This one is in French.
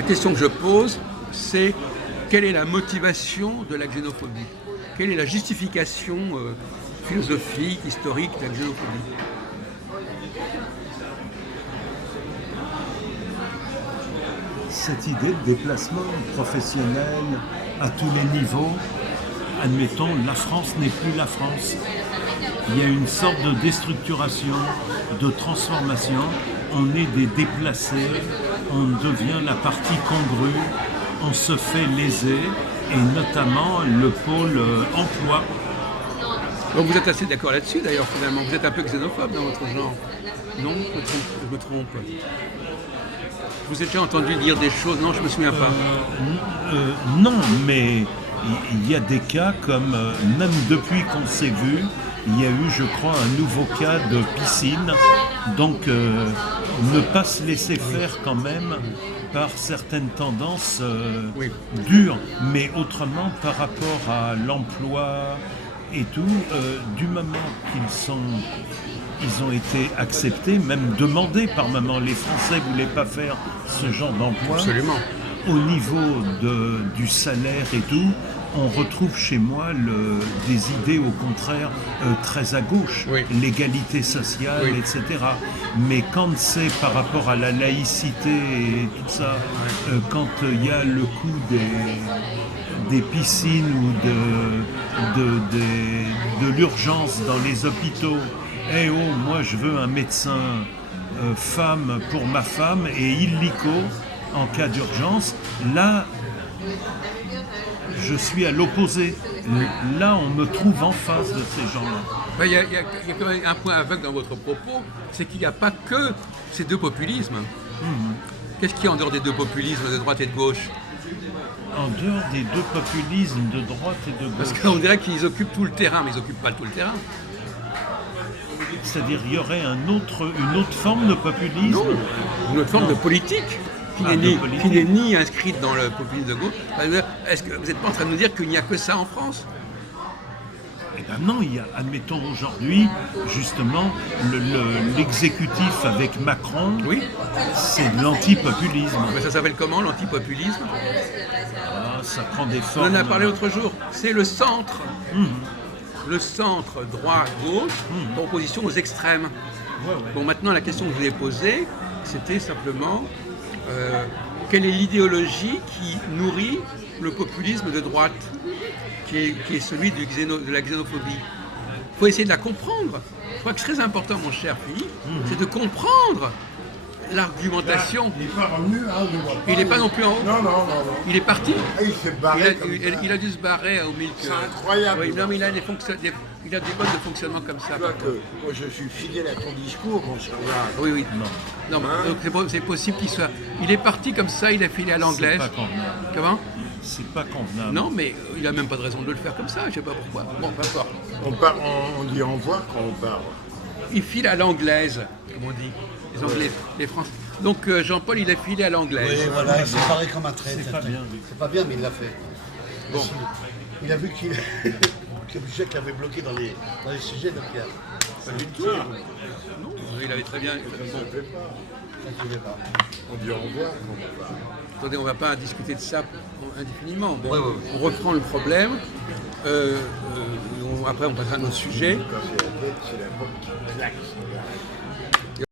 La question que je pose, c'est quelle est la motivation de la xénophobie? Quelle est la justification philosophique, historique de la xénophobie? Cette idée de déplacement professionnel à tous les niveaux, admettons, la France n'est plus la France. Il y a une sorte de déstructuration, de transformation. On est des déplacés, on devient la partie congrue, on se fait léser, et notamment le pôle emploi. Donc vous êtes assez d'accord là-dessus d'ailleurs finalement, vous êtes un peu xénophobe dans votre genre. Non, je me trompe. Je vous ai déjà entendu dire des choses, non, je ne me souviens pas. Non, mais il y a des cas comme, même depuis qu'on s'est vu, il y a eu, je crois, un nouveau cas de piscine. Donc, ne pas se laisser faire quand même par certaines tendances dures. Mais autrement, par rapport à l'emploi et tout, du moment ils ont été acceptés, même demandés par maman. Les Français ne voulaient pas faire ce genre d'emploi. Absolument. Au niveau du salaire et tout, on retrouve chez moi des idées au contraire très à gauche, oui. L'égalité sociale, oui. Etc. Mais quand c'est par rapport à la laïcité et tout ça, quand il y a le coût des piscines ou de l'urgence dans les hôpitaux, moi je veux un médecin femme pour ma femme et illico en cas d'urgence, là je suis à l'opposé. Là on me trouve en face de ces gens-là. Il y a quand même un point aveugle dans votre propos, c'est qu'il n'y a pas que ces deux populismes. Qu'est-ce qu'il y a en dehors des deux populismes de droite et de gauche? En dehors des deux populismes de droite et de gauche. Parce qu'on dirait qu'ils occupent tout le terrain, mais ils n'occupent pas tout le terrain. C'est-à-dire qu'il y aurait une autre forme de populisme? Non, une autre forme de politique qui n'est ni inscrite dans le populisme de gauche. Est-ce que vous n'êtes pas en train de nous dire qu'il n'y a que ça en France? Eh bien non, il y a, admettons aujourd'hui, justement, l'exécutif avec Macron, oui. C'est de l'antipopulisme. Mais ça s'appelle comment, l'antipopulisme? Ça prend des formes... On en a parlé l'autre jour, c'est le centre. Le centre droit-gauche en opposition aux extrêmes. Ouais. Bon, maintenant, la question que je vous ai posée, c'était simplement quelle est l'idéologie qui nourrit le populisme de droite, qui est celui de la xénophobie. Il faut essayer de la comprendre. Je crois que c'est très important, mon cher Philippe, c'est de comprendre l'argumentation. Il n'est pas revenu, hein, je vois pas. Il n'est pas non plus en haut. Non. Il est parti. Il s'est barré. Il a dû se barrer au milieu. C'est incroyable. Oui, non, mais il a des modes de fonctionnement comme ça. Moi, je suis fidèle à ton discours, mon cher Vlad. Oui. Non, c'est possible qu'il soit. Il est parti comme ça, il a filé à l'anglaise. C'est pas convenable. Comment? C'est pas convenable. Non, mais il n'a même pas de raison de le faire comme ça, je sais pas pourquoi. Bon, peu importe. On dit au revoir quand on part. Il file à l'anglaise, comme on dit. Les Anglais, les Français. Donc Jean-Paul, il a filé à l'anglaise. Oui, voilà, il s'est barré comme un traître. C'est pas bien. C'est pas bien, mais il l'a fait. Bon. Il a vu que le chèque avait bloqué dans les sujets, donc il a... Pas du tout. Non, il avait très bien. On dit au revoir quand on part. Attendez, on ne va pas discuter de ça indéfiniment. Bon, on reprend le problème. Après, on passera à notre sujet. Quand c'est la tête, c'est la pomme qui claque.